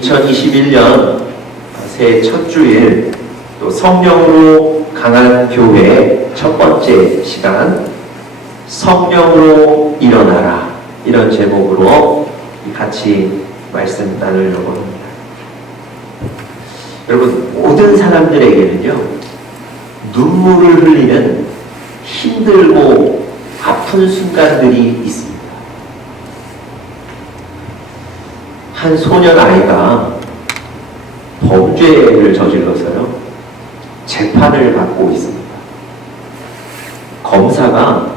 2021년 새해 첫 주일 또 성령으로 강한 교회 첫 번째 시간 성령으로 일어나라, 이런 제목으로 같이 말씀 나누려고 합니다. 여러분, 모든 사람들에게는요 눈물을 흘리는 힘들고 아픈 순간들이 있습니다. 한 소년 아이가 범죄를 저질러서요 재판을 받고 있습니다. 검사가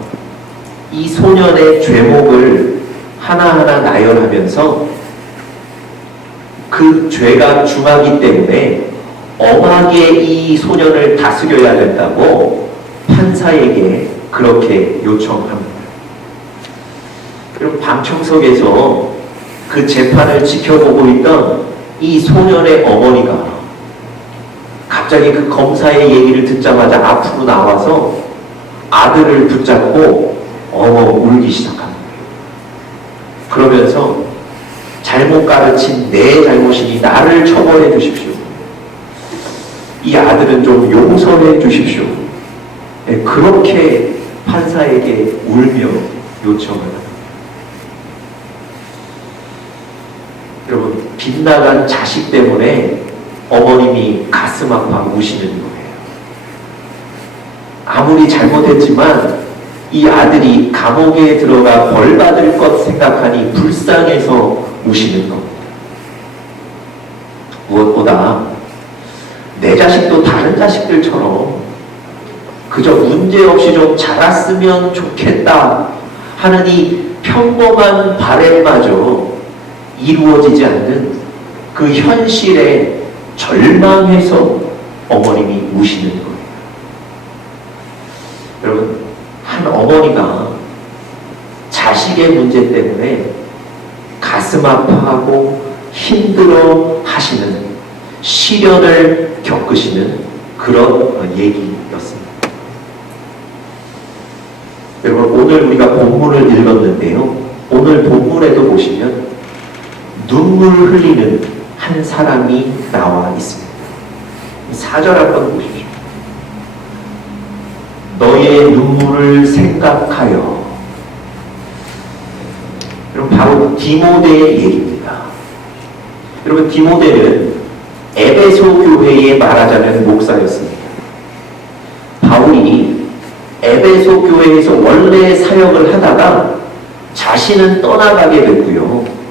이 소년의 죄목을 하나하나 나열하면서 그 죄가 중하기 때문에 엄하게 이 소년을 다스려야 된다고 판사에게 그렇게 요청합니다. 그리고 방청석에서 그 재판을 지켜보고 있던 이 소년의 어머니가 갑자기 그 검사의 얘기를 듣자마자 앞으로 나와서 아들을 붙잡고 울기 시작합니다. 그러면서 잘못 가르친 내 잘못이니 나를 처벌해 주십시오. 이 아들은 좀 용서해 주십시오. 그렇게 판사에게 울며 요청을 합니다. 여러분, 빗나간 자식 때문에 어머님이 가슴 아파 우시는 거예요. 아무리 잘못했지만 이 아들이 감옥에 들어가 벌 받을 것 생각하니 불쌍해서 우시는 겁니다. 무엇보다 내 자식도 다른 자식들처럼 그저 문제없이 좀 자랐으면 좋겠다 하는 이 평범한 바램마저 이루어지지 않는 그 현실에 절망해서 어머님이 우시는 거예요. 여러분, 한 어머니가 자식의 문제 때문에 가슴 아파하고 힘들어 하시는 시련을 겪으시는 그런 얘기였습니다. 여러분, 오늘 우리가 본문을 읽었는데요. 오늘 본문에도 보시면 눈물 흘리는 한 사람이 나와 있습니다. 4절 한번 보십시오. 너의 눈물을 생각하여. 여러분, 바로 디모데의 얘기입니다. 여러분, 디모데는 에베소 교회에 말하자면 목사였습니다. 바울이 에베소 교회에서 원래 사역을 하다가 자신은 떠나가게 됐고요.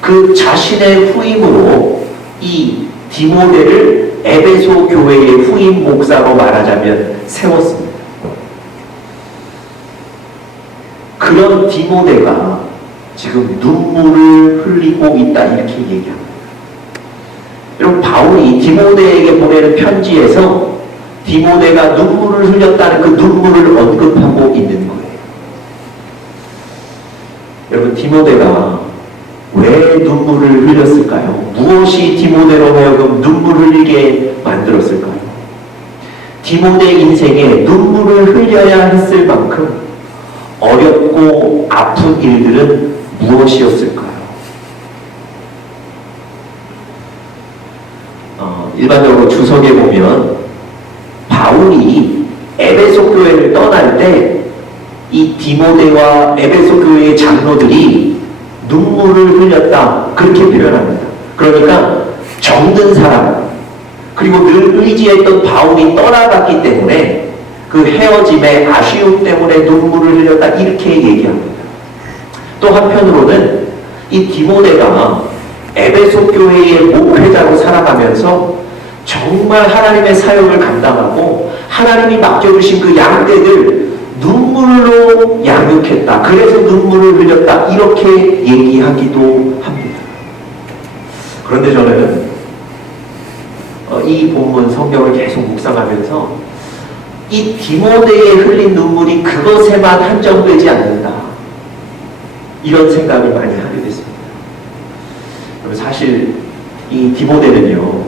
그 자신의 후임으로 이 디모데를 에베소 교회의 후임 목사로 말하자면 세웠습니다. 그런 디모데가 지금 눈물을 흘리고 있다, 이렇게 얘기합니다. 여러분, 바울이 디모데에게 보내는 편지에서 디모데가 눈물을 흘렸다는 그 눈물을 언급하고 있는 거예요. 여러분, 디모데가 왜 눈물을 흘렸을까요? 무엇이 디모데로 하여금 눈물을 흘리게 만들었을까요? 디모데 인생에 눈물을 흘려야 했을 만큼 어렵고 아픈 일들은 무엇이었을까요? 일반적으로 주석에 보면 바울이 에베소 교회를 떠날 때 이 디모데와 에베소 교회의 장로들이 눈물을 흘렸다, 그렇게 표현합니다. 그러니까 정든 사람, 그리고 늘 의지했던 바울이 떠나갔기 때문에 그 헤어짐의 아쉬움 때문에 눈물을 흘렸다, 이렇게 얘기합니다. 또 한편으로는 이 디모데가 에베소 교회의 목회자로 살아가면서 정말 하나님의 사역을 감당하고 하나님이 맡겨주신 그 양떼들 눈물로 양육했다, 그래서 눈물을 흘렸다, 이렇게 얘기하기도 합니다. 그런데 저는 이 본문 성경을 계속 묵상하면서 이 디모데에 흘린 눈물이 그것에만 한정되지 않는다, 이런 생각을 많이 하게 됐습니다. 사실 이 디모데는요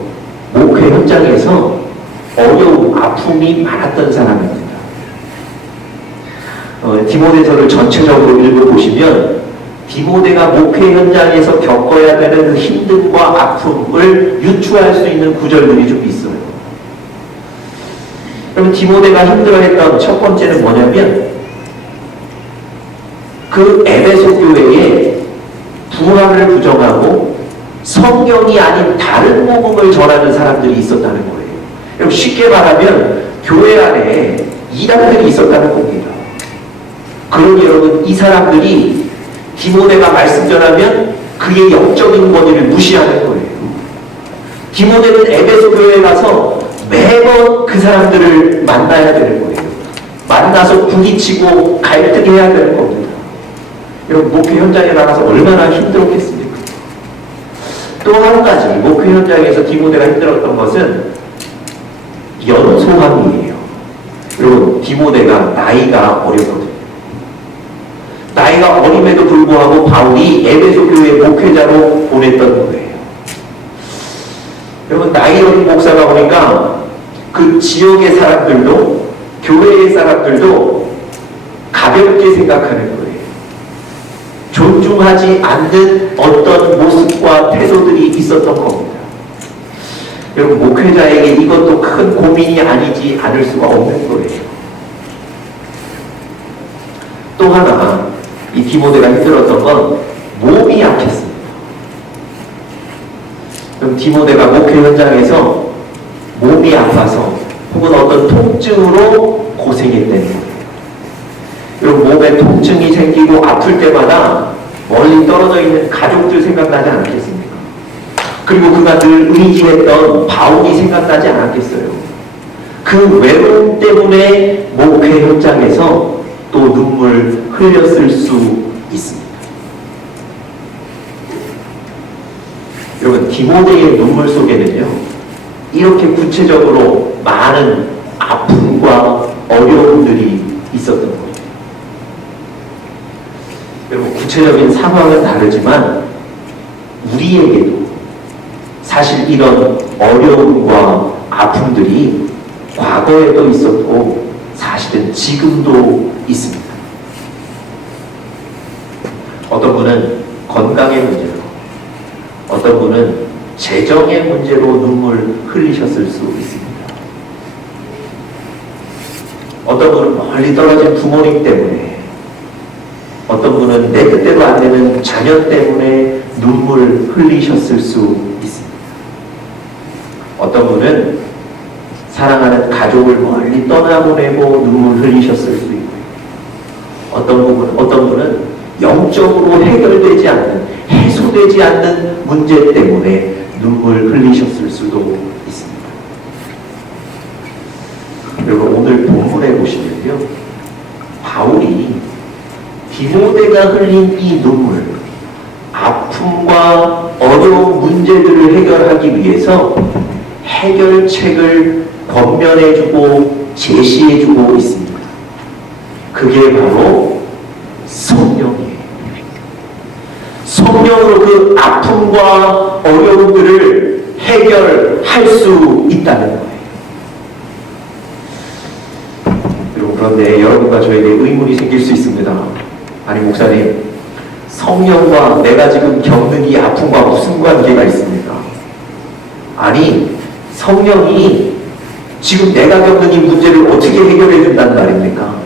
목회 현장에서 어려움, 아픔이 많았던 사람입니다. 디모데서를 전체적으로 읽어보시면 디모데가 목회 현장에서 겪어야 되는 힘듦과 아픔을 유추할 수 있는 구절들이 좀 있어요. 그러면 디모데가 힘들어했던 첫 번째는 뭐냐면 그 에베소 교회에 부활을 부정하고 성경이 아닌 다른 복음을 전하는 사람들이 있었다는 거예요. 여러분 쉽게 말하면 교회 안에 이단들이 있었다는 겁니다. 그러니 여러분 이 사람들이 디모데가 말씀 전하면 그의 영적인 권위를 무시하는 거예요. 디모데는 에베소 교회에 가서 매번 그 사람들을 만나야 되는 거예요. 만나서 부딪히고 갈등해야 되는 겁니다. 여러분 목회 현장에 나가서 얼마나 힘들었겠습니까? 또 한 가지 목회 현장에서 디모데가 힘들었던 것은 연소함이에요. 여러분 디모데가 나이가 어렸거든요. 나이가 어림에도 불구하고 바울이 에베소 교회 목회자로 보냈던 거예요. 여러분 나이 어린 목사가 오니까 그 지역의 사람들도 교회의 사람들도 가볍게 생각하는 거예요. 존중하지 않는 어떤 모습과 태도들이 있었던 겁니다. 여러분 목회자에게 이것도 큰 고민이 아니지 않을 수가 없는 거예요. 또 하나 이 디모데가 힘들었던 건 몸이 약했습니다. 그럼 디모데가 목회 현장에서 몸이 아파서 혹은 어떤 통증으로 고생했다는 거예요. 여러분 몸에 통증이 생기고 아플 때마다 멀리 떨어져 있는 가족들 생각나지 않겠습니까? 그리고 그가 늘 의지했던 바울이 생각나지 않았겠어요? 그 외로움 때문에 목회 현장에서 또 눈물 흘렸을 수 있습니다. 여러분 디모데의 눈물 속에는요 이렇게 구체적으로 많은 아픔과 어려움들이 있었던 거예요. 여러분 구체적인 상황은 다르지만 우리에게도 사실 이런 어려움과 아픔들이 과거에도 있었고 사실은 지금도 있습니다. 어떤 분은 건강의 문제로, 어떤 분은 재정의 문제로 눈물 흘리셨을 수 있습니다. 어떤 분은 멀리 떨어진 부모님 때문에, 어떤 분은 내 뜻대로 안 되는 자녀 때문에 눈물 흘리셨을 수 있습니다. 어떤 분은 사랑하는 가족을 멀리 떠나보내고 눈물 흘리셨을 수 있고, 어떤 분은 영적으로 해결되지 않는, 해소되지 않는 문제 때문에 눈물 흘리셨을 수도 있습니다. 여러분 오늘 본문에 보시면요, 바울이 디모데가 흘린 이 눈물, 아픔과 어려운 문제들을 해결하기 위해서 해결책을 권면해주고 제시해주고 있습니다. 그게 바로 성령이에요. 성령으로 그 아픔과 어려움들을 해결할 수 있다는 거예요. 그런데 여러분과 저에게 의문이 생길 수 있습니다. 아니 목사님, 성령과 내가 지금 겪는 이 아픔과 무슨 관계가 있습니까? 아니 성령이 지금 내가 겪는 이 문제를 어떻게 해결해 준다는 말입니까?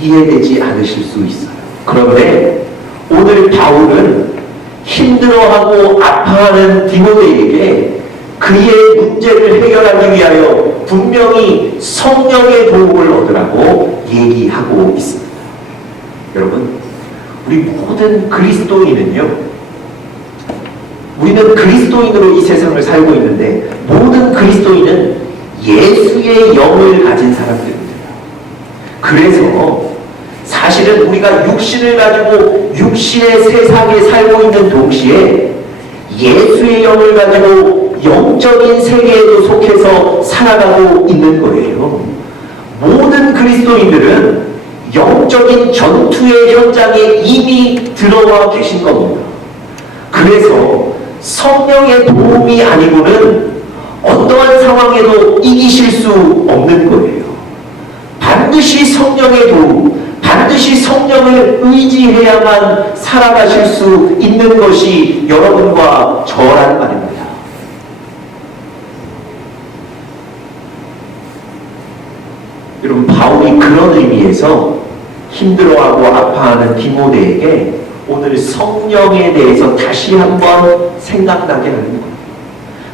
이해되지 않으실 수 있어요. 그런데 오늘 바울은 힘들어하고 아파하는 디모데에게 그의 문제를 해결하기 위하여 분명히 성령의 도움을 얻으라고 얘기하고 있습니다. 여러분, 우리 모든 그리스도인은요, 우리는 그리스도인으로 이 세상을 살고 있는데 모든 그리스도인은 예수의 영을 가진 사람들입니다. 그래서 사실은 우리가 육신을 가지고 육신의 세상에 살고 있는 동시에 예수의 영을 가지고 영적인 세계에도 속해서 살아가고 있는 거예요. 모든 그리스도인들은 영적인 전투의 현장에 이미 들어와 계신 겁니다. 그래서 성령의 도움이 아니고는 어떠한 상황에도 이기실 수 없는 거예요. 반드시 성령의 도움, 반드시 성령을 의지해야만 살아가실 수 있는 것이 여러분과 저라는 말입니다. 여러분, 바울이 그런 의미에서 힘들어하고 아파하는 디모데에게 오늘 성령에 대해서 다시 한번 생각나게 하는 거예요.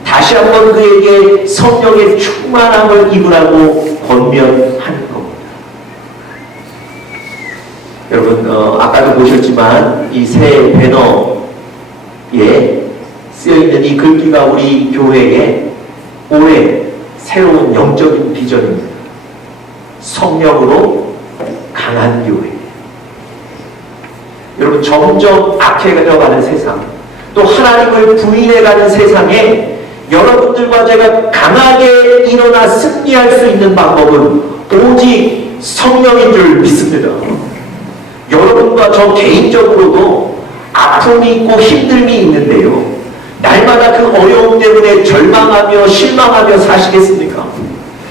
다시 한번 그에게 성령의 충만함을 입으라고 권면하는 겁니다. 여러분, 아까도 보셨지만 이 새 배너에 쓰여있는 이 글귀가 우리 교회의 올해 새로운 영적인 비전입니다. 성령으로 강한 교회. 여러분, 점점 악해져가는 세상, 또 하나님을 부인해가는 세상에 여러분들과 제가 강하게 일어나 승리할 수 있는 방법은 오직 성령인 줄 믿습니다. 여러분과 저 개인적으로도 아픔이 있고 힘듦이 있는데요, 날마다 그 어려움 때문에 절망하며 실망하며 사시겠습니까?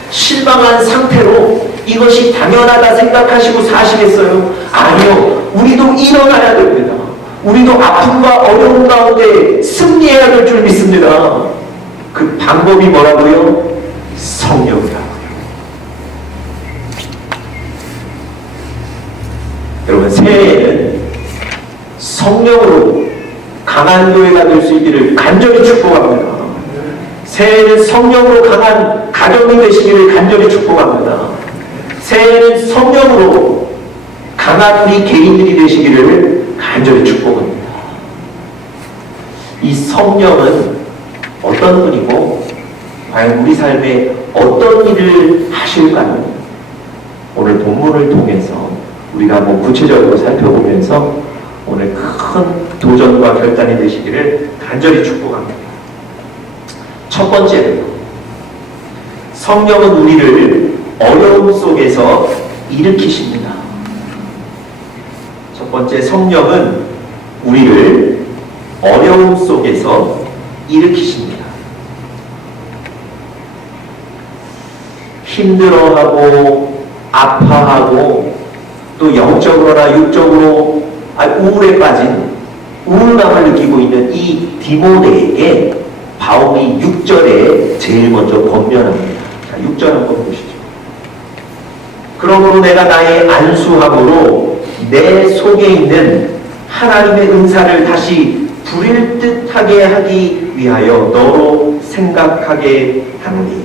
실망한 상태로 이것이 당연하다 생각하시고 사시겠어요? 아니요. 우리도 일어나야 됩니다. 우리도 아픔과 어려움 가운데 승리해야 될 줄 믿습니다. 그 방법이 뭐라고요? 성령이라고요. 여러분, 새해에는 성령으로 강한 교회가 될 수 있기를 간절히 축복합니다. 새해에는 성령으로 강한 가정이 되시기를 간절히 축복합니다. 새해에는 성령으로 강한 우리 개인들이 되시기를 간절히 축복합니다. 이 성령은 어떤 분이고 과연 우리 삶에 어떤 일을 하실까요? 오늘 본문을 통해서 우리가 한번 구체적으로 살펴보면서 오늘 큰 도전과 결단이 되시기를 간절히 축복합니다. 첫 번째로, 성령은 우리를 어려움 속에서 일으키십니다. 첫 번째, 성령은 우리를 어려움 속에서 일으키십니다. 힘들어하고 아파하고 또 영적으로나 육적으로 우울에 빠진 우울감을 느끼고 있는 이 디모데에게 바울이 6절에 제일 먼저 권면합니다. 자, 6절 한번 보시죠. 그러므로 내가 나의 안수함으로 내 속에 있는 하나님의 은사를 다시 부릴 듯하게 하기 위하여 너로 생각하게 하노니.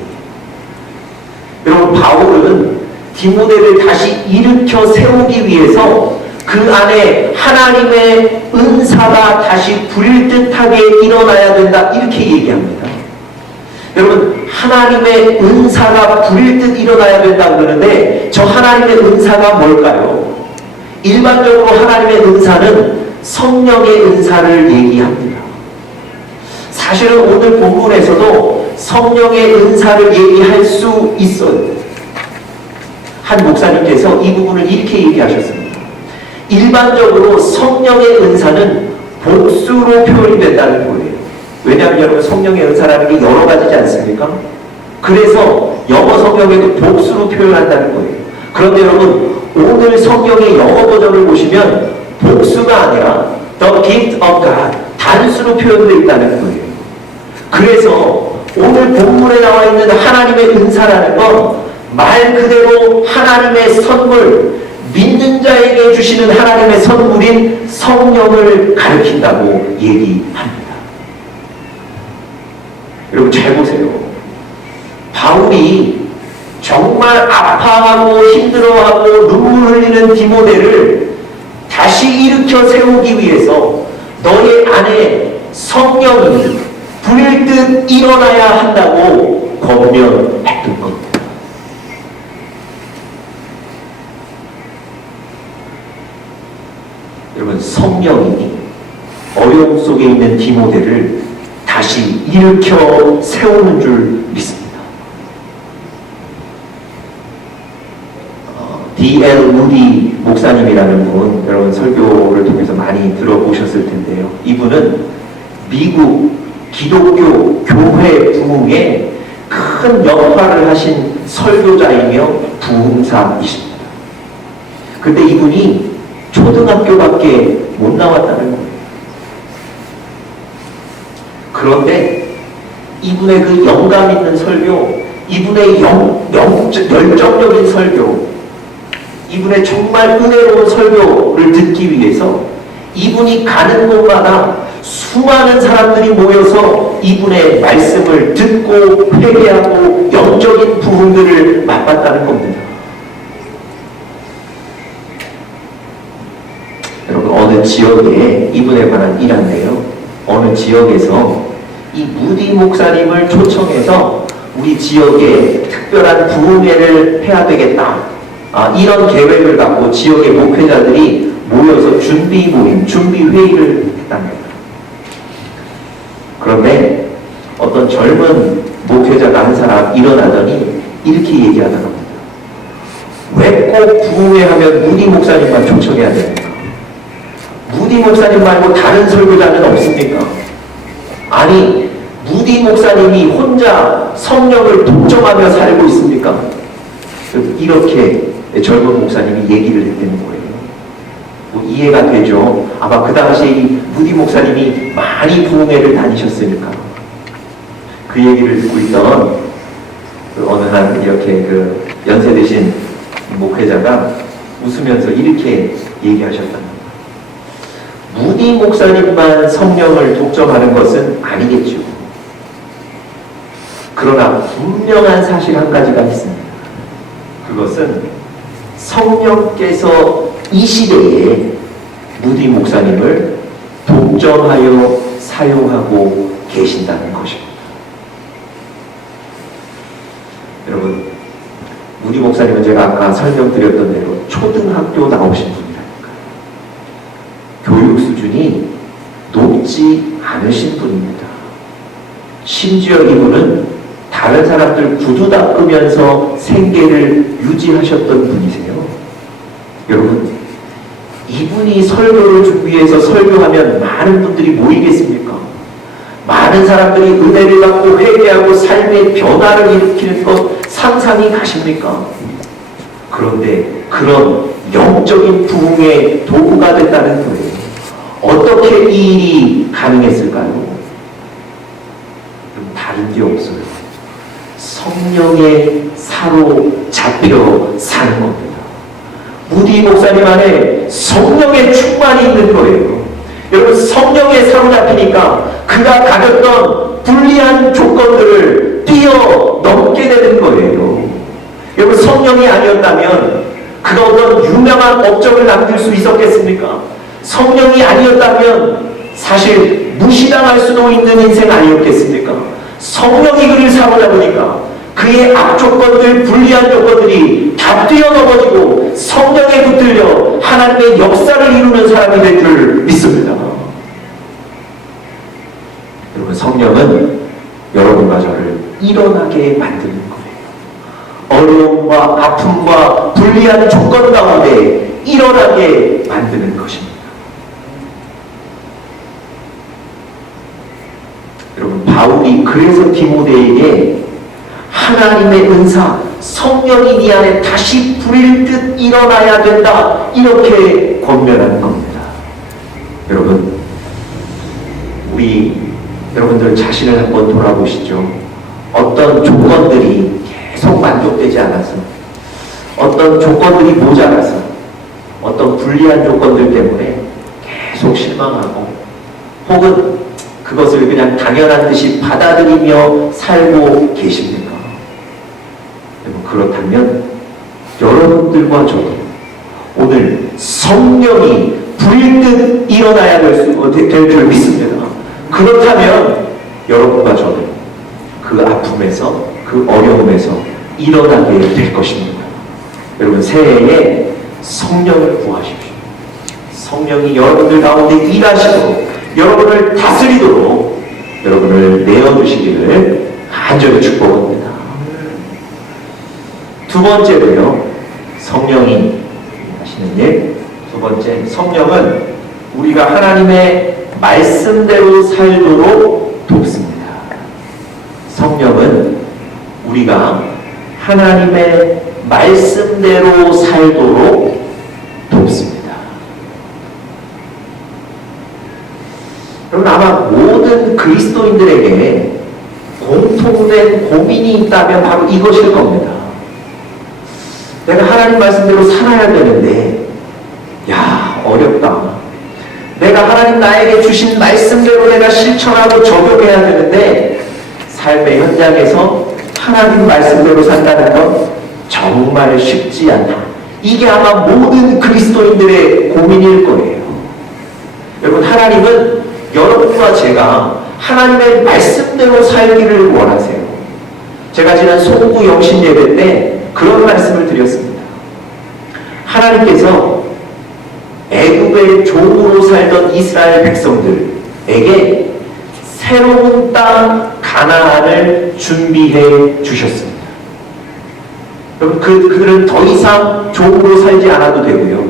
여러분, 바울은 디모데를 다시 일으켜 세우기 위해서 그 안에 하나님의 은사가 다시 부릴 듯하게 일어나야 된다, 이렇게 얘기합니다. 여러분, 하나님의 은사가 부릴 듯 일어나야 된다 그러는데 저 하나님의 은사가 뭘까요? 일반적으로 하나님의 은사는 성령의 은사를 얘기합니다. 사실은 오늘 본문에서도 성령의 은사를 얘기할 수 있어요. 한 목사님께서 이 부분을 이렇게 얘기하셨습니다. 일반적으로 성령의 은사는 복수로 표현이 된다는 거예요. 왜냐하면 여러분, 성령의 은사라는 게 여러 가지지 않습니까? 그래서 영어 성경에도 복수로 표현한다는 거예요. 그런데 여러분, 오늘 성경의 영어 버전을 보시면 복수가 아니라 The gift of God, 단수로 표현되어 있다는 거예요. 그래서 오늘 본문에 나와 있는 하나님의 은사라는 건 말 그대로 하나님의 선물, 믿는 자에게 주시는 하나님의 선물인 성령을 가리킨다고 얘기합니다. 여러분, 잘 보세요. 바울이 정말 아파하고 힘들어하고 눈물 흘리는 디모데를 다시 일으켜 세우기 위해서 너의 안에 성령이 불일 듯 일어나야 한다고 권면했던 겁니다. 여러분, 성령이 어려움 속에 있는 디모데를 다시 일으켜 세우는 줄 믿습니다. D.L. 무디 목사님이라는 분, 여러분 설교를 통해서 많이 들어보셨을 텐데요. 이분은 미국 기독교 교회 부흥에 큰 역할을 하신 설교자이며 부흥사이십니다. 근데 이분이 초등학교밖에 못 나왔다는 거예요. 그런데 이분의 그 영감 있는 설교, 이분의 열정적인 설교, 이분의 정말 은혜로운 설교를 듣기 위해서 이분이 가는 곳마다 수많은 사람들이 모여서 이분의 말씀을 듣고 회개하고 영적인 부흥들을 맛봤다는 겁니다. 여러분, 어느 지역에 이분에 관한 일화인데요. 어느 지역에서 이 무디 목사님을 초청해서 우리 지역에 특별한 부흥회를 해야 되겠다. 이런 계획을 갖고 지역의 목회자들이 모여서 준비 모임, 준비 회의를 했답니다. 그런데 어떤 젊은 목회자가 한 사람 일어나더니 이렇게 얘기하더랍니다. 왜 꼭 부흥회 하면 무디 목사님만 초청해야 됩니까? 무디 목사님 말고 다른 설교자는 없습니까? 아니, 무디 목사님이 혼자 성령을 독점하며 살고 있습니까? 이렇게 젊은 목사님이 얘기를 했다는 거예요. 뭐 이해가 되죠? 아마 그 당시에 이 무디 목사님이 많이 부흥회를 다니셨으니까. 그 얘기를 듣고 있던 어느 한 이렇게 연세 드신 목회자가 웃으면서 이렇게 얘기하셨답니다. 무디 목사님만 성령을 독점하는 것은 아니겠죠. 그러나 분명한 사실 한 가지가 있습니다. 그것은 성령께서 이 시대에 무디 목사님을 독점하여 사용하고 계신다는 것입니다. 여러분, 무디 목사님은 제가 아까 설명드렸던 대로 초등학교 나오신 분이라니까요. 교육 수준이 높지 않으신 분입니다. 심지어 이분은 다른 사람들 구두 닦으면서 생계를 유지하셨던 분이세요. 여러분, 이분이 설교를 준비해서 설교하면 많은 분들이 모이겠습니까? 많은 사람들이 은혜를 받고 회개하고 삶의 변화를 일으키는 것 상상이 가십니까? 그런데 그런 영적인 부흥의 도구가 됐다는 거예요. 어떻게 이 일이 가능했을까요? 다른 게 없어요. 성령에 사로잡혀 사는 겁니다. 무디 목사님 안에 성령의 충만이 있는 거예요. 여러분, 성령에 사로잡히니까 그가 가졌던 불리한 조건들을 뛰어넘게 되는 거예요. 여러분, 성령이 아니었다면 그가 어떤 유명한 업적을 남길 수 있었겠습니까? 성령이 아니었다면 사실 무시당할 수도 있는 인생 아니었겠습니까? 성령이 그를 사로잡으니까 그의 악조건들, 불리한 조건들이 다 뛰어넘어지고 성령에 붙들려 하나님의 역사를 이루는 사람이 될 줄 믿습니다. 여러분, 성령은 여러분과 저를 일어나게 만드는 거예요. 어려움과 아픔과 불리한 조건 가운데 일어나게 만드는 것입니다. 여러분, 바울이 그래서 디모데에게 하나님의 은사, 성령이 네 안에 다시 불일 듯 일어나야 된다, 이렇게 권면하는 겁니다. 여러분, 우리 여러분들 자신을 한번 돌아보시죠. 어떤 조건들이 계속 만족되지 않아서, 어떤 조건들이 모자라서, 어떤 불리한 조건들 때문에 계속 실망하고, 혹은 그것을 그냥 당연한 듯이 받아들이며 살고 계십니까? 그렇다면 여러분들과 저도 오늘 성령이 불일 듯 일어나야 될 줄 믿습니다. 그렇다면 여러분과 저도 그 아픔에서, 그 어려움에서 일어나게 될 것입니다. 여러분, 새해에 성령을 구하십시오. 성령이 여러분들 가운데 일하시도록, 여러분을 다스리도록 여러분을 내어주시기를 간절히 축복합니다. 두 번째로요, 성령이 하시는 일. 두 번째, 성령은 우리가 하나님의 말씀대로 살도록 돕습니다. 성령은 우리가 하나님의 말씀대로 살도록 돕습니다. 여러분, 아마 모든 그리스도인들에게 공통된 고민이 있다면 바로 이것일 겁니다. 내가 하나님 말씀대로 살아야 되는데, 야, 어렵다. 내가 하나님 나에게 주신 말씀대로 내가 실천하고 적용해야 되는데, 삶의 현장에서 하나님 말씀대로 산다는 건 정말 쉽지 않다. 이게 아마 모든 그리스도인들의 고민일 거예요. 여러분, 하나님은 여러분과 제가 하나님의 말씀대로 살기를 원하세요. 제가 지난 송구 영신 예배 때 그런 말씀을 드렸습니다. 하나님께서 애굽의 종으로 살던 이스라엘 백성들에게 새로운 땅 가나안을 준비해 주셨습니다. 그럼 그들은 더 이상 종으로 살지 않아도 되고요.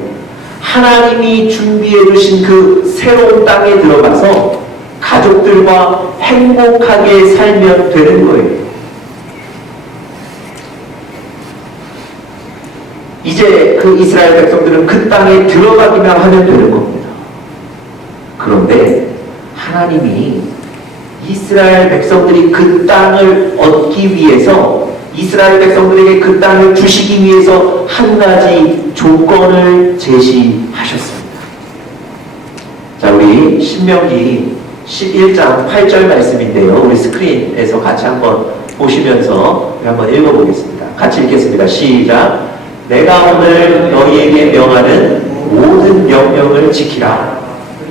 하나님이 준비해 주신 그 새로운 땅에 들어가서 가족들과 행복하게 살면 되는 거예요. 이제 그 이스라엘 백성들은 그 땅에 들어가기만 하면 되는 겁니다. 그런데 하나님이 이스라엘 백성들이 그 땅을 얻기 위해서, 이스라엘 백성들에게 그 땅을 주시기 위해서 한 가지 조건을 제시하셨습니다. 자, 우리 신명기 11장 8절 말씀인데요. 우리 스크린에서 같이 한번 보시면서 한번 읽어보겠습니다. 같이 읽겠습니다. 시작. 내가 오늘 너희에게 명하는 모든 명령을 지키라.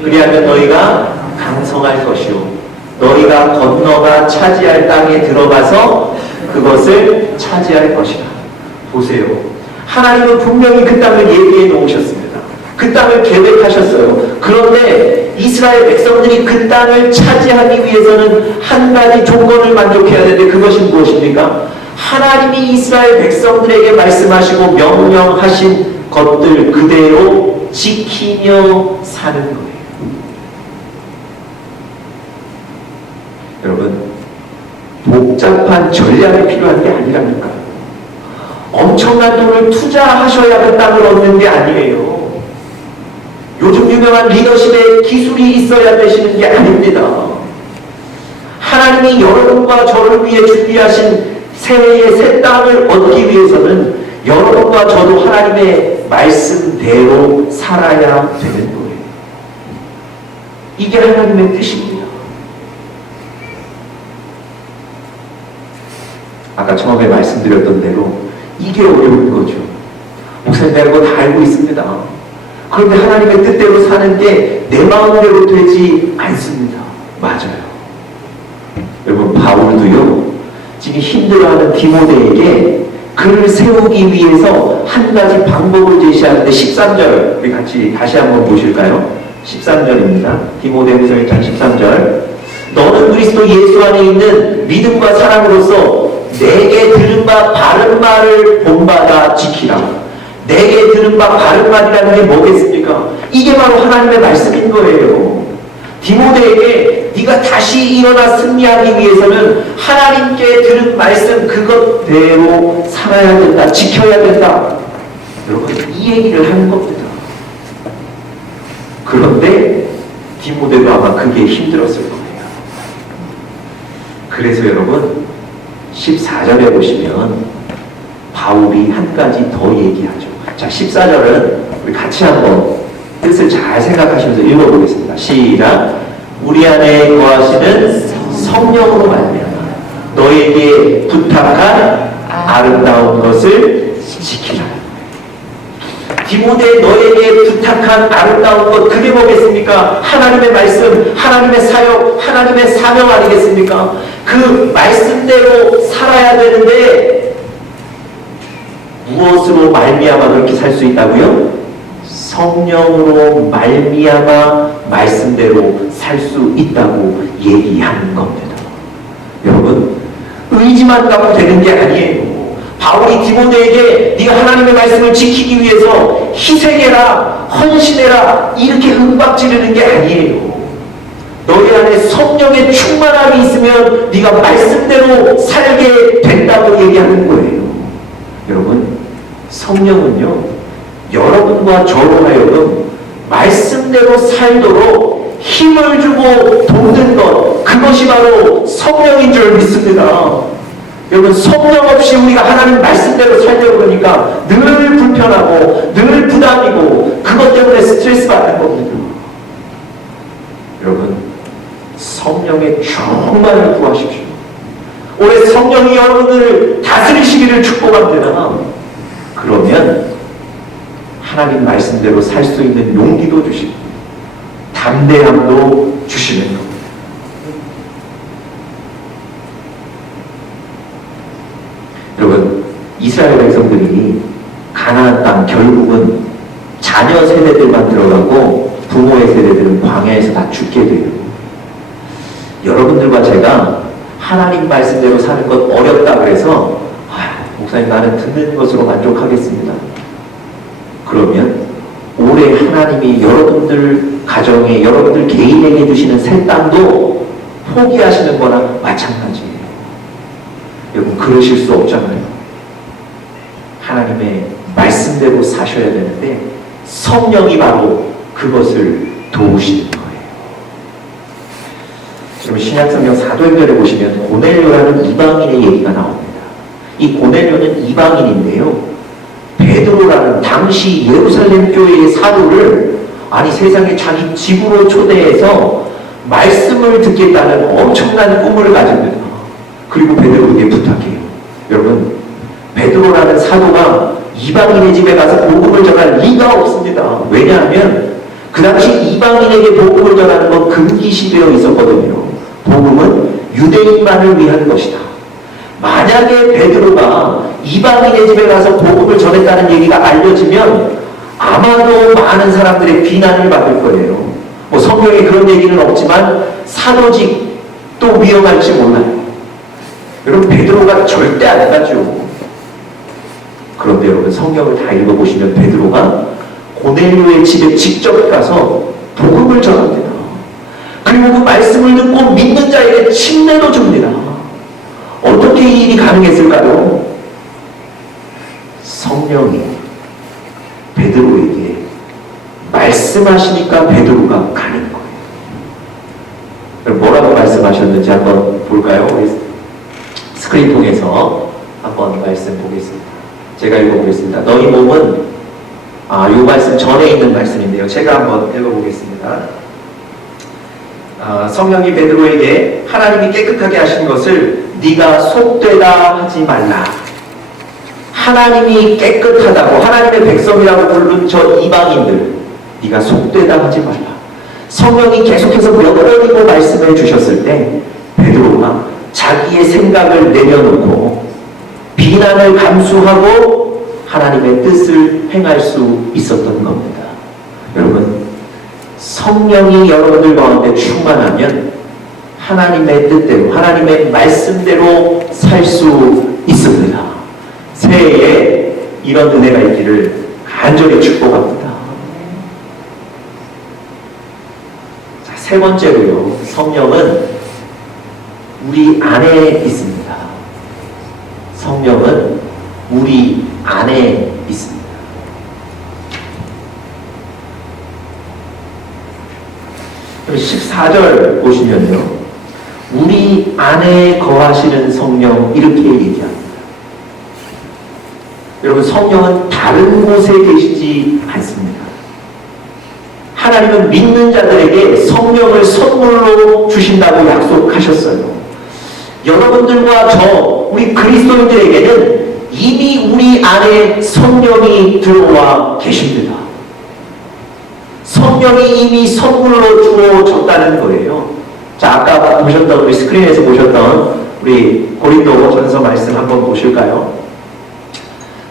그리하면 너희가 강성할 것이요 너희가 건너가 차지할 땅에 들어가서 그것을 차지할 것이라. 보세요. 하나님은 분명히 그 땅을 얘기해 놓으셨습니다. 그 땅을 계획하셨어요. 그런데 이스라엘 백성들이 그 땅을 차지하기 위해서는 한 가지 조건을 만족해야 되는데, 그것이 무엇입니까? 하나님이 이스라엘 백성들에게 말씀하시고 명령하신 것들 그대로 지키며 사는 거예요. 여러분, 복잡한 전략이 필요한 게 아니라니까요. 엄청난 돈을 투자하셔야 그 땅을 얻는 게 아니에요. 요즘 유명한 리더십에 기술이 있어야 되시는 게 아닙니다. 하나님이 여러분과 저를 위해 준비하신 새해의 새 땅을 얻기 위해서는 여러분과 저도 하나님의 말씀대로 살아야 되는 거예요. 이게 하나님의 뜻입니다. 아까 처음에 말씀드렸던 대로 이게 어려운 거죠. 목사님, 내가 그거 다 알고 있습니다. 그런데 하나님의 뜻대로 사는 게 내 마음대로 되지 않습니다. 맞아요. 여러분, 바울도요, 지금 힘들어하는 디모데에게 그를 세우기 위해서 한 가지 방법을 제시하는데, 13절 우리 같이 다시 한번 보실까요? 13절입니다. 디모데후서 1장 13절. 너는 그리스도 예수 안에 있는 믿음과 사랑으로서 내게 들은 바 바른 말을 본받아 지키라. 내게 들은 바 바른 말이라는 게 뭐겠습니까? 이게 바로 하나님의 말씀인 거예요. 디모데에게 네가 다시 일어나 승리하기 위해서는 하나님께 들은 말씀 그것대로 살아야 된다, 지켜야 된다. 여러분, 이 얘기를 하는 겁니다. 그런데 디모데도 아마 그게 힘들었을 거예요. 그래서 여러분, 14절에 보시면 바울이 한 가지 더 얘기하죠. 자, 14절은 우리 같이 한번 뜻을 잘 생각하시면서 읽어보겠습니다. 시작. 우리 안에 거하시는 성령으로 말미암아 너에게 부탁한 아름다운 것을 지키라. 디모데, 너에게 부탁한 아름다운 것, 그게 뭐겠습니까? 하나님의 말씀, 하나님의 사역, 하나님의 사명 아니겠습니까? 그 말씀대로 살아야 되는데 무엇으로 말미암아 그렇게 살 수 있다고요? 성령으로 말미암아 말씀대로 살 수 있다고 얘기하는 겁니다. 여러분, 의지만 갖고 되는 게 아니에요. 바울이 디모데에게 네가 하나님의 말씀을 지키기 위해서 희생해라, 헌신해라, 이렇게 윽박지르는 게 아니에요. 너희 안에 성령의 충만함이 있으면 네가 말씀대로 살게 된다고 얘기하는 거예요. 여러분, 성령은요, 여러분과 저로 하여금 말씀대로 살도록 힘을 주고 돕는 것, 그것이 바로 성령인 줄 믿습니다. 여러분, 성령 없이 우리가 하나님 말씀대로 살려고 그러니까 늘 불편하고 늘 부담이고 그것 때문에 스트레스 받는 겁니다. 여러분, 성령의 충만을 구하십시오. 올해 성령이 여러분을 다스리시기를 축복합니다. 그러면 하나님 말씀대로 살 수 있는 용기도 주시고 담대함도 주시는 겁니다. 여러분, 이스라엘 백성들이 가나안 땅 결국은 자녀 세대들만 들어가고 부모의 세대들은 광야에서 다 죽게 돼요. 여러분들과 제가 하나님 말씀대로 사는 것 어렵다 그래서 목사님 나는 듣는 것으로 만족하겠습니다. 그러면 올해 하나님이 여러분들 가정에 여러분들 개인에게 주시는 새 땅도 포기하시는 거나 마찬가지예요. 여러분, 그러실 수 없잖아요. 하나님의 말씀대로 사셔야 되는데 성령이 바로 그것을 도우시는 거예요. 여러분, 신약성경 사도행전에 보시면 고넬료라는 이방인의 얘기가 나옵니다. 이 고넬료는 이방인인데요, 베드로라는 당시 예루살렘 교회의 사도를 세상에 자기 집으로 초대해서 말씀을 듣겠다는 엄청난 꿈을 가집니다. 그리고 베드로에게 부탁해요. 여러분, 베드로라는 사도가 이방인의 집에 가서 복음을 전할 리가 없습니다. 왜냐하면 그 당시 이방인에게 복음을 전하는 건 금기시되어 있었거든요. 복음은 유대인만을 위한 것이다. 만약에 베드로가 이방인의 집에 가서 복음을 전했다는 얘기가 알려지면 아마도 많은 사람들의 비난을 받을 거예요. 성경에 그런 얘기는 없지만 사도직도 위험할지 몰라요. 여러분, 베드로가 절대 안 가죠. 그런데 여러분, 성경을 다 읽어보시면 베드로가 고넬료의 집에 직접 가서 복음을 전합니다. 그리고 그 말씀을 듣고 믿는 자에게 침례도 줍니다. 어떻게 이 일이 가능했을까요? 성령이 베드로에게 말씀하시니까 베드로가 가는 거예요. 뭐라고 말씀하셨는지 한번 볼까요? 스크린 통해서 한번 말씀 보겠습니다. 제가 읽어보겠습니다. 너희 몸은 이 말씀 전에 있는 말씀인데요. 제가 한번 읽어보겠습니다. 성령이 베드로에게 하나님이 깨끗하게 하신 것을 네가 속되다 하지 말라. 하나님이 깨끗하다고 하나님의 백성이라고 부른 저 이방인들 네가 속되다 하지 말라. 성령이 계속해서 몇 번이고 말씀해 주셨을 때 베드로가 자기의 생각을 내려놓고 비난을 감수하고 하나님의 뜻을 행할 수 있었던 겁니다. 여러분, 성령이 여러분들 가운데 충만하면 하나님의 뜻대로 하나님의 말씀대로 살 수 있습니다. 새해에 이런 은혜가 있기를 간절히 축복합니다. 자, 세 번째로요, 성령은 우리 안에 있습니다. 성령은 우리 안에 있습니다. 그럼 14절 보시면요, 우리 안에 거하시는 성령 이렇게 얘기합니다. 여러분, 성령은 다른 곳에 계시지 않습니다. 하나님은 믿는 자들에게 성령을 선물로 주신다고 약속하셨어요. 여러분들과 저, 우리 그리스도인들에게는 이미 우리 안에 성령이 들어와 계십니다. 성령이 이미 선물로 주어졌다는 거예요. 자, 아까 보셨던, 우리 스크린에서 보셨던 우리 고린도 전서 말씀 한번 보실까요?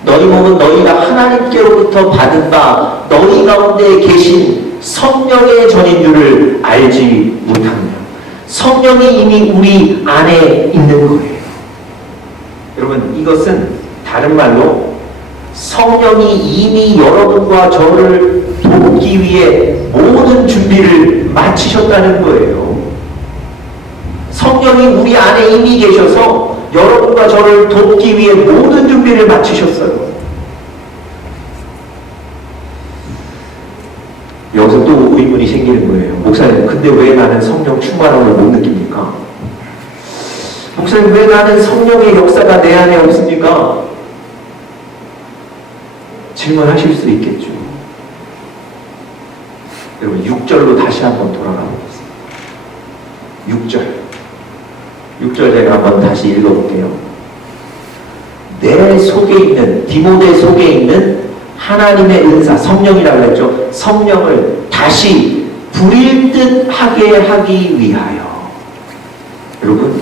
너희 몸은 너희가 하나님께로부터 받은 바 너희 가운데 계신 성령의 전인 줄을 알지 못하느냐. 성령이 이미 우리 안에 있는 거예요. 여러분, 이것은 다른 말로 성령이 이미 여러분과 저를 돕기 위해 모든 준비를 마치셨다는 거예요. 성령이 우리 안에 이미 계셔서 여러분과 저를 돕기 위해 모든 준비를 마치셨어요. 또 의문이 생기는 거예요. 목사님, 근데 왜 나는 성령 충만함을 못 느낍니까? 목사님, 왜 나는 성령의 역사가 내 안에 없습니까? 질문하실 수 있겠죠. 여러분, 6절로 다시 한번 돌아가 보겠습니다. 6절 제가 한번 다시 읽어볼게요. 내 속에 있는, 디모데 속에 있는 하나님의 은사, 성령이라고 했죠. 성령을 다시 부릴 듯 하게 하기 위하여. 여러분,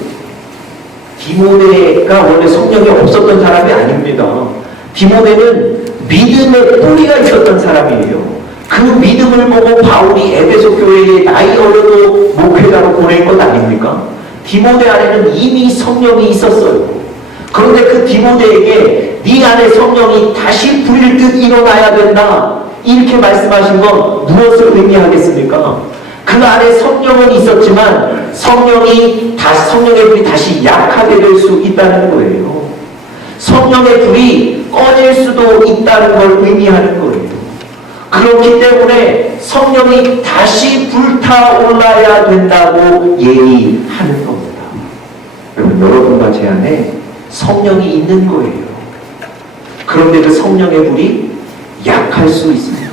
디모데가 원래 성령이 없었던 사람이 아닙니다. 디모데는 믿음의 뿌리가 있었던 사람이에요. 그 믿음을 보고 바울이 에베소 교회에 나이 어려도 목회자로 보낸 것 아닙니까? 디모데 안에는 이미 성령이 있었어요. 그런데 그 디모데에게 네 안에 성령이 다시 부릴 듯 일어나야 된다, 이렇게 말씀하신 건 무엇을 의미하겠습니까? 그 안에 성령은 있었지만 성령의 불이 다시 약하게 될 수 있다는 거예요. 성령의 불이 꺼질 수도 있다는 걸 의미하는 거예요. 그렇기 때문에 성령이 다시 불타올라야 된다고 얘기하는 겁니다. 여러분과 제 안에 성령이 있는 거예요. 그런데 그 성령의 불이 약할 수 있습니다.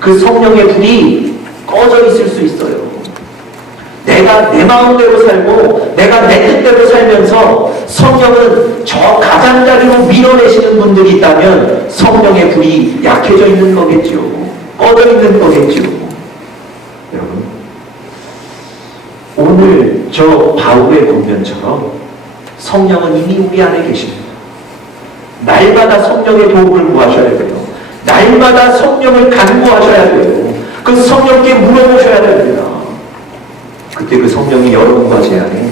그 성령의 불이 꺼져 있을 수 있어요. 내가 내 마음대로 살고 내가 내 뜻대로 살면서 성령은 저 가장자리로 밀어내시는 분들이 있다면 성령의 불이 약해져 있는 거겠죠. 꺼져 있는 거겠죠. 여러분, 오늘 저 바울의 권면처럼 성령은 이미 우리 안에 계십니다. 날마다 성령의 도움을 구하셔야 돼요. 날마다 성령을 간구하셔야 돼요. 그 성령께 물어보셔야 됩니다. 그때 그 성령이 여러분과 제 안에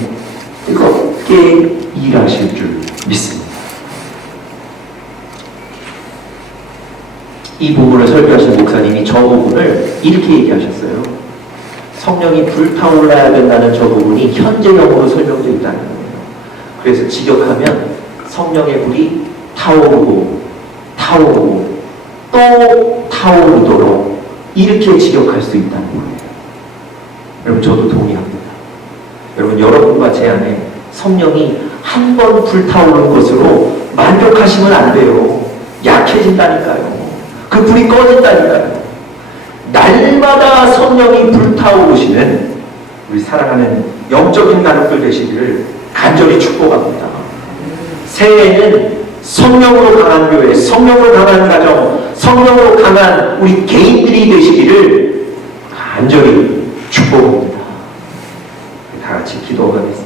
뜨겁게 일하실 줄 믿습니다. 이 부분을 설교하신 목사님이 저 부분을 이렇게 얘기하셨어요. 성령이 불타올라야 된다는 저 부분이 현재형으로 설명되어 있다는 거예요. 그래서 직역하면 성령의 불이 타오르고 또 타오르도록 이렇게 직역할 수 있다는 거예요. 여러분, 저도 동의합니다. 여러분, 여러분과 제 안에 성령이 한 번 불타오른 것으로 만족하시면 안 돼요. 약해진다니까요. 그 불이 꺼진다니까요. 날마다 성령이 불타오르시는 우리 사랑하는 영적인 가족들 되시기를 간절히 축복합니다. 새해에는 성령으로 강한 교회, 성령으로 강한 가정, 성령으로 강한 우리 개인들이 되시기를 간절히 축복합니다. 다 같이 기도하겠습니다.